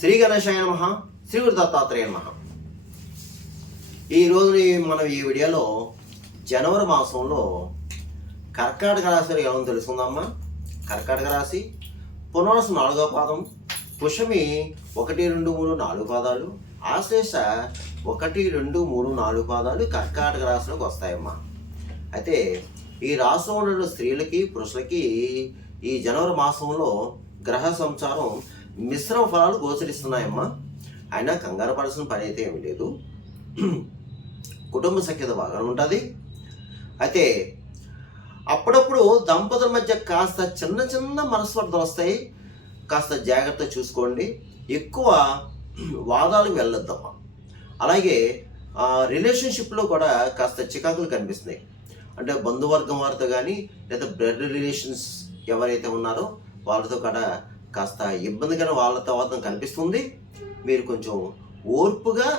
శ్రీ గణేశాయ నమః, శ్రీ గురు దత్తాత్రేయ నమః. ఈరోజు మనం ఈ వీడియోలో జనవరి మాసంలో కర్కాటక రాశి ఎలా తెలుసుకుందామా. కర్కాటక రాశి పునర్వసు 4వ పాదం, పుష్యమి 1, 2, 3, 4 పాదాలు, ఆశ్లేష 1, 2, 3, 4 పాదాలు కర్కాటక రాశిలోకి వస్తాయమ్మా. అయితే ఈ రాశిలో ఉన్న స్త్రీలకి పురుషులకి ఈ జనవరి మాసంలో గ్రహ సంచారం మిశ్రమ ఫలాలు గోచరిస్తున్నాయమ్మా. అయినా కంగారు పడాల్సిన పని అయితే ఏమీ లేదు. కుటుంబ సఖ్యత బాగా ఉంటుంది. అయితే అప్పుడప్పుడు దంపతుల మధ్య కాస్త చిన్న చిన్న మనస్పర్ధలు వస్తాయి. కాస్త జాగ్రత్త చూసుకోండి. ఎక్కువ వాదాలకు వెళ్ళొద్దమ్మా. అలాగే రిలేషన్షిప్లో కూడా కాస్త చికాకులు కనిపిస్తున్నాయి. అంటే బంధువర్గం వారితో కానీ లేదా బ్లడ్ రిలేషన్స్ ఎవరైతే ఉన్నారో వాళ్ళతో కూడా కాస్త ఇబ్బందికర వాళ్ళతో వాదం కనిపిస్తుంది. మీరు కొంచెం ఓర్పుగా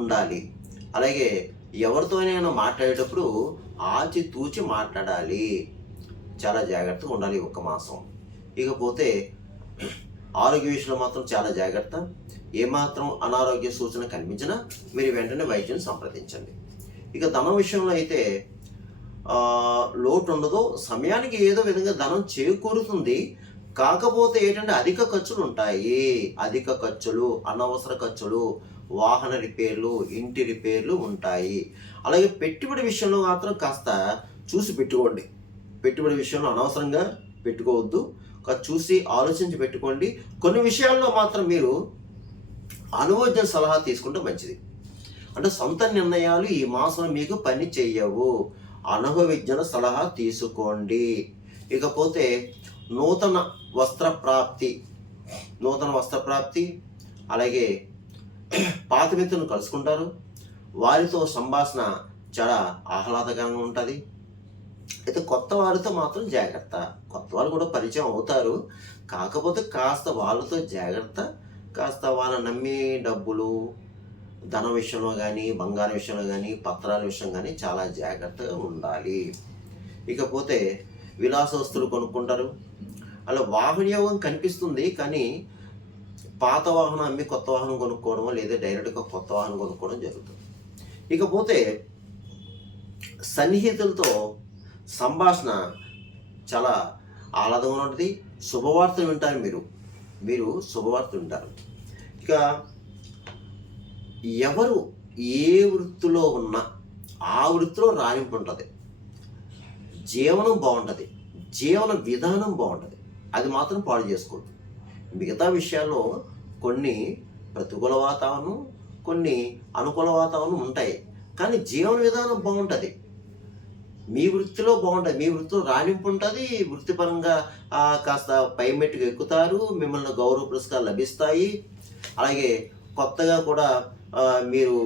ఉండాలి. అలాగే ఎవరితోనైనా మాట్లాడేటప్పుడు ఆచితూచి మాట్లాడాలి. చాలా జాగ్రత్తగా ఉండాలి ఒక్క మాసం. ఇకపోతే ఆరోగ్య విషయంలో మాత్రం చాలా జాగ్రత్త. ఏమాత్రం అనారోగ్య సూచన కనిపించినా మీరు వెంటనే వైద్యం సంప్రదించండి. ఇక ధనం విషయంలో అయితే లోటు ఉండదు. సమయానికి ఏదో విధంగా ధనం చేకూరుతుంది. కాకపోతే ఏంటంటే అధిక ఖర్చులు ఉంటాయి. అధిక ఖర్చులు, అనవసర ఖర్చులు, వాహన రిపేర్లు, ఇంటి రిపేర్లు ఉంటాయి. అలాగే పెట్టుబడి విషయంలో మాత్రం కాస్త చూసి పెట్టుకోండి. పెట్టుబడి విషయంలో అనవసరంగా పెట్టుకోవద్దు. చూసి ఆలోచించి పెట్టుకోండి. కొన్ని విషయాల్లో మాత్రం మీరు అనుభవజ్ఞ సలహా తీసుకుంటే మంచిది. అంటే సొంత నిర్ణయాలు ఈ మాసం మీకు పని చెయ్యవు. అనుభవజ్ఞ సలహా తీసుకోండి. ఇకపోతే నూతన వస్త్ర ప్రాప్తి, అలాగే పాత మిత్రులను కలుసుకుంటారు. వారితో సంభాషణ చాలా ఆహ్లాదకరంగా ఉంటుంది. అయితే కొత్త వారితో మాత్రం జాగ్రత్త. కొత్త వాళ్ళు కూడా పరిచయం అవుతారు. కాకపోతే కాస్త వాళ్ళతో జాగ్రత్త. కాస్త వాళ్ళ నమ్మి డబ్బులు, ధన విషయంలో కానీ, బంగారం విషయంలో కానీ, పత్రాల విషయం కానీ చాలా జాగ్రత్తగా ఉండాలి. ఇకపోతే విలాస వస్తువులు కొనుక్కుంటారు. అలా వాహన యోగం కనిపిస్తుంది. కానీ పాత వాహనం అమ్మి కొత్త వాహనం కొనుక్కోవడం లేదా డైరెక్ట్గా కొత్త వాహనం కొనుక్కోవడం జరుగుతుంది. ఇకపోతే సన్నిహితులతో సంభాషణ చాలా ఆహ్లాదంగా ఉంటుంది. శుభవార్తలు వింటారు. మీరు శుభవార్తలు వింటారు. ఇక ఎవరు ఏ వృత్తిలో ఉన్నా ఆ వృత్తిలో రాణింపు ఉంటుంది. జీవనం బాగుంటుంది. జీవన విధానం బాగుంటుంది. అది మాత్రం పాడు చేసుకోవద్దు. మిగతా విషయాల్లో కొన్ని ప్రతికూల వాతావరణం, కొన్ని అనుకూల వాతావరణం ఉంటాయి. కానీ జీవన విధానం బాగుంటుంది. మీ వృత్తిలో బాగుంటుంది. మీ వృత్తిలో రాణింపు ఉంటుంది. వృత్తిపరంగా కాస్త పై మెట్టుకు ఎక్కుతారు. మిమ్మల్ని గౌరవ పురస్కారాలు లభిస్తాయి. అలాగే కొత్తగా కూడా మీరు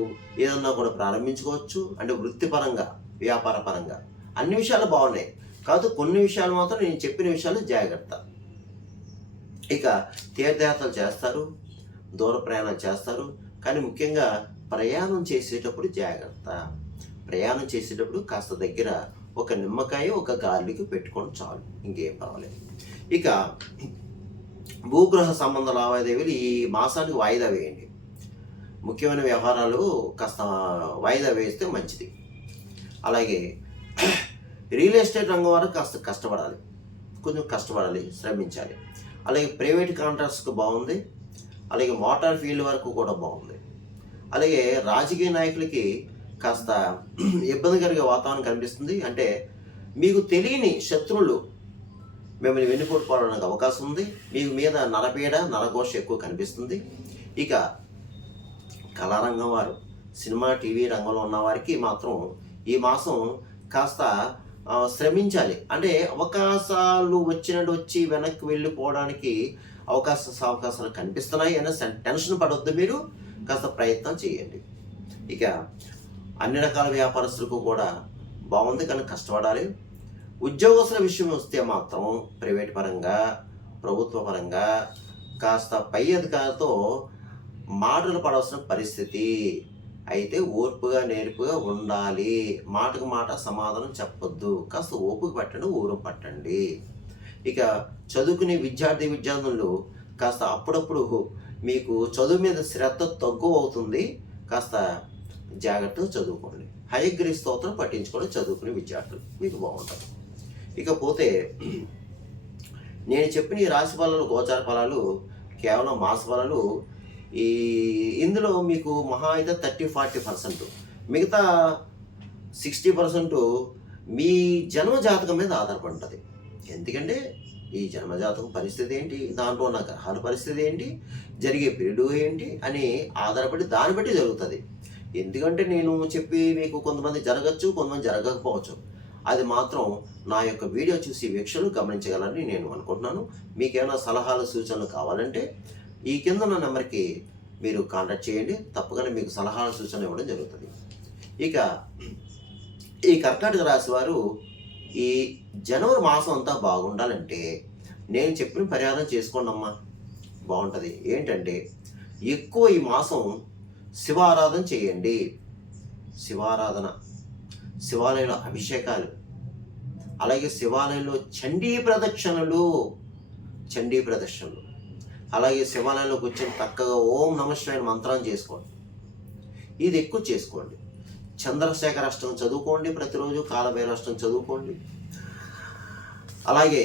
ఏదన్నా కూడా ప్రారంభించుకోవచ్చు. అంటే వృత్తిపరంగా, వ్యాపార పరంగా అన్ని విషయాలు బాగున్నాయి. కాదు కొన్ని విషయాలు మాత్రం నేను చెప్పిన విషయాలు జాగ్రత్త. ఇక తీర్థయాత్రలు చేస్తారు, దూర ప్రయాణాలు చేస్తారు. కానీ ముఖ్యంగా ప్రయాణం చేసేటప్పుడు జాగ్రత్త. ప్రయాణం చేసేటప్పుడు కాస్త దగ్గర ఒక నిమ్మకాయ, ఒక గార్లిక్ పెట్టుకొని చాలు, ఇంకేం పర్వాలేదు. ఇక భూగృహ సంబంధ లావాదేవీలు ఈ మాసానికి వాయిదా వేయండి. ముఖ్యమైన వ్యవహారాలు కాస్త వాయిదా వేస్తే మంచిది. అలాగే రియల్ ఎస్టేట్ రంగం వారు కాస్త కష్టపడాలి. కొంచెం కష్టపడాలి, శ్రమించాలి. అలాగే ప్రైవేట్ కాంట్రాక్ట్స్కి బాగుంది. అలాగే మోటార్ ఫీల్డ్ వరకు కూడా బాగుంది. అలాగే రాజకీయ నాయకులకి కాస్త ఇబ్బందికరంగా వాతావరణం కనిపిస్తుంది. అంటే మీకు తెలియని శత్రువులు మిమ్మల్ని వెన్నుపోటుకోవడానికి అవకాశం ఉంది. మీకు మీద నరపీడ, నరఘోష ఎక్కువ కనిపిస్తుంది. ఇక కళారంగం వారు, సినిమా, టీవీ రంగంలో ఉన్న వారికి మాత్రం ఈ మాసం కాస్త శ్రమించాలి. అంటే అవకాశాలు వచ్చి వెనక్కి వెళ్ళిపోవడానికి అవకాశాలు కనిపిస్తున్నాయి అనే టెన్షన్ పడొద్దు. మీరు కాస్త ప్రయత్నం చేయండి. ఇక అన్ని రకాల వ్యాపారస్తులకు కూడా బాగుంది, కానీ కష్టపడాలి. ఉద్యోగస్తుల విషయం వస్తే మాత్రం ప్రైవేట్ పరంగా, ప్రభుత్వ పరంగా కాస్త పై అధికారులతో మాటలు పడాల్సిన పరిస్థితి. అయితే ఓర్పుగా, నేర్పుగా ఉండాలి. మాటకు మాట సమాధానం చెప్పొద్దు. కాస్త ఓపిక పట్టండి, ఊరం పట్టండి. ఇక చదువుకునే విద్యార్థులు కాస్త అప్పుడప్పుడు మీకు చదువు మీద శ్రద్ధ తక్కువ అవుతుంది. కాస్త జాగ్రత్తగా చదువుకోండి. హయగ్రీ స్తోత్రం పట్టించుకొని చదువుకునే విద్యార్థులు మీకు బాగుంటుంది. ఇకపోతే నేను చెప్పిన ఈ రాశి ఫలాలు, గోచార ఫలాలు కేవలం మాస ఫలాలు. ఇందులో మీకు మహా అయితే 30-40%, మిగతా 60% మీ జన్మ జాతకం మీద ఆధారపడి ఉంటుంది. ఎందుకంటే ఈ జన్మజాతకం పరిస్థితి ఏంటి, దాంట్లో ఉన్న గ్రహాల పరిస్థితి ఏంటి, జరిగే పీరియడ్ ఏంటి అని ఆధారపడి దాన్ని బట్టి జరుగుతుంది. ఎందుకంటే నేను చెప్పి మీకు కొంతమంది జరగచ్చు, కొంతమంది జరగకపోవచ్చు. అది మాత్రం నా యొక్క వీడియో చూసి వీక్షలు గమనించగలని నేను అనుకుంటున్నాను. మీకేమైనా సలహాలు, సూచనలు కావాలంటే ఈ కింద ఉన్న నెంబర్కి మీరు కాంటాక్ట్ చేయండి. తప్పకుండా మీకు సలహాలు, సూచనలు ఇవ్వడం జరుగుతుంది. ఇక ఈ కర్కాటక రాశి వారు ఈ జనవరి మాసం అంతా బాగుండాలంటే నేను చెప్పిన పరిహారం చేసుకోండి అమ్మా, బాగుంటుంది. ఏంటంటే ఎక్కువ ఈ మాసం శివారాధన చేయండి. శివారాధన, శివాలయంలో అభిషేకాలు, అలాగే శివాలయంలో చండీ ప్రదక్షిణలు, అలాగే శివాలయంలో కూర్చొని చక్కగా ఓం నమఃశివాయ మంత్రం చేసుకోండి. ఇది ఎక్కువ చేసుకోండి. చంద్రశేఖర అష్టకం చదువుకోండి ప్రతిరోజు, కాలభైరవ అష్టకం చదువుకోండి. అలాగే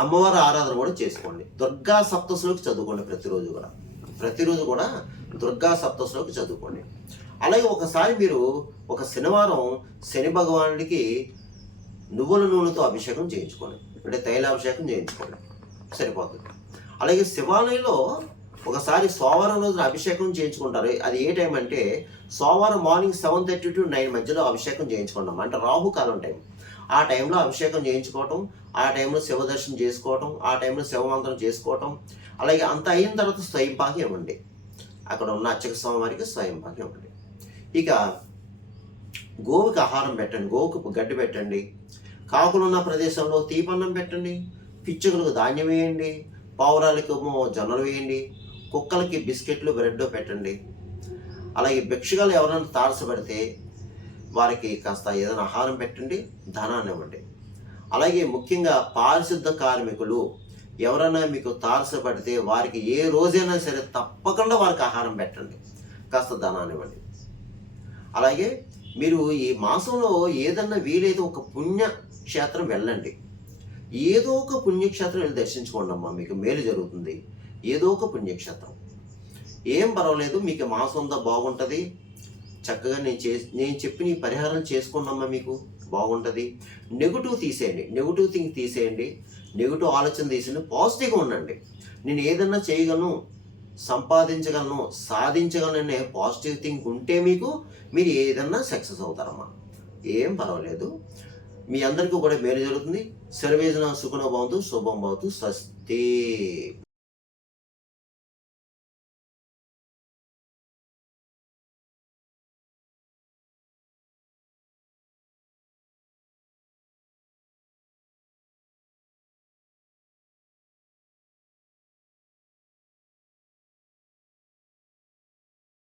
అమ్మవారి ఆరాధన కూడా చేసుకోండి. దుర్గా సప్తశలోకి చదువుకోండి ప్రతిరోజు కూడా దుర్గా సప్తశలోకి చదువుకోండి. అలాగే ఒకసారి మీరు ఒక శనివారం శని భగవానుడికి నువ్వుల నూనెతో అభిషేకం చేయించుకోండి, అంటే తైలాభిషేకం చేయించుకోండి, సరిపోతుంది. అలాగే శివాలయంలో ఒకసారి సోమవారం రోజున అభిషేకం చేయించుకుంటారు. అది ఏ టైం అంటే సోమవారం మార్నింగ్ 7:30 to 9 మధ్యలో అభిషేకం చేయించుకుంటాం, అంటే రాహుకాలం టైం. ఆ టైంలో అభిషేకం చేయించుకోవటం, ఆ టైంలో శివ దర్శనం చేసుకోవటం, ఆ టైంలో శివమంత్రం చేసుకోవటం. అలాగే అంత అయిన తర్వాత స్వయంపాకి ఇవ్వండి, అక్కడ ఉన్న అర్చక స్వామివారికి స్వయంపాకి ఇవ్వండి. ఇక గోవుకి ఆహారం పెట్టండి, గోవుకు గడ్డి పెట్టండి, కాకులున్న ప్రదేశంలో తీపన్నం పెట్టండి, పిచ్చుకలకు ధాన్యం వేయండి, పావురాలకేమో జొన్నలు వేయండి, కుక్కలకి బిస్కెట్లు, బ్రెడ్ పెట్టండి. అలాగే భిక్షగాలు ఎవరైనా తారసపడితే వారికి కాస్త ఏదైనా ఆహారం పెట్టండి, ధనాన్ని ఇవ్వండి. అలాగే ముఖ్యంగా పారిశుద్ధ కార్మికులు ఎవరైనా మీకు తారసపడితే వారికి ఏ రోజైనా సరే తప్పకుండా వారికి ఆహారం పెట్టండి, కాస్త ధనాన్ని ఇవ్వండి. అలాగే మీరు ఈ మాసంలో ఏదన్నా వీలైతే ఒక పుణ్యక్షేత్రం వెళ్ళండి. ఏదో ఒక పుణ్యక్షేత్రం వెళ్ళి దర్శించుకోండి అమ్మా, మీకు మేలు జరుగుతుంది. ఏదో ఒక పుణ్యక్షేత్రం ఏం పర్వాలేదు, మీకు మాసం అంతా బాగుంటుంది. చక్కగా నేను చెప్పిన ఈ పరిహారం చేసుకోండమ్మా, మీకు బాగుంటుంది. నెగిటివ్ తీసేయండి, నెగిటివ్ థింక్ తీసేయండి, నెగిటివ్ ఆలోచన తీసేయండి, పాజిటివ్గా ఉండండి. నేను ఏదన్నా చేయగలను, సంపాదించగలను, సాధించగలను అనే పాజిటివ్ థింక్ ఉంటే మీరు ఏదన్నా సక్సెస్ అవుతారమ్మా. ఏం పర్వాలేదు, మీ అందరికీ కూడా మేలు జరుగుతుంది. సర్వేజన సుఖనో భవంతు, శుభం భవతు, స్వస్తి.